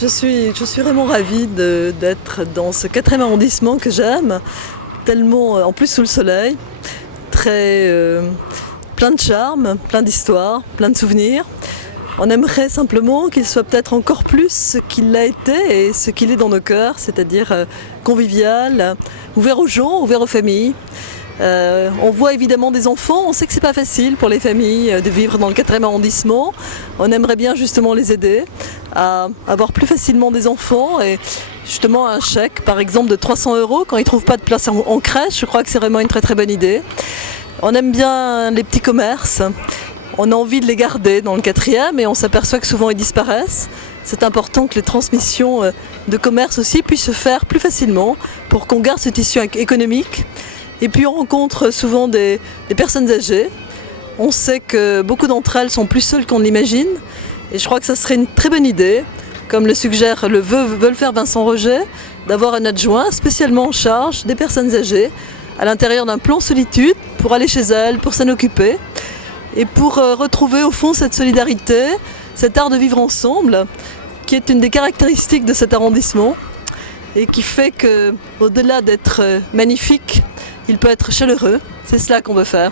Je suis vraiment ravie d'être dans ce 4e arrondissement que j'aime, tellement, en plus sous le soleil, très plein de charme, plein d'histoires, plein de souvenirs. On aimerait simplement qu'il soit peut-être encore plus ce qu'il a été et ce qu'il est dans nos cœurs, c'est-à-dire convivial, ouvert aux gens, ouvert aux familles. On voit évidemment des enfants, on sait que c'est pas facile pour les familles de vivre dans le 4e arrondissement. On aimerait bien justement les aider à avoir plus facilement des enfants et justement un chèque par exemple de 300 € quand ils ne trouvent pas de place en crèche, je crois que c'est vraiment une très très bonne idée. On aime bien les petits commerces, on a envie de les garder dans le 4e et on s'aperçoit que souvent ils disparaissent. C'est important que les transmissions de commerce aussi puissent se faire plus facilement pour qu'on garde ce tissu économique. Et puis on rencontre souvent des personnes âgées. On sait que beaucoup d'entre elles sont plus seules qu'on l'imagine. Et je crois que ça serait une très bonne idée, comme le suggère veut le faire Vincent Roget, d'avoir un adjoint spécialement en charge des personnes âgées à l'intérieur d'un plan solitude pour aller chez elles, pour s'en occuper et pour retrouver au fond cette solidarité, cet art de vivre ensemble qui est une des caractéristiques de cet arrondissement et qui fait qu'au-delà d'être magnifique, il peut être chaleureux. C'est cela qu'on veut faire.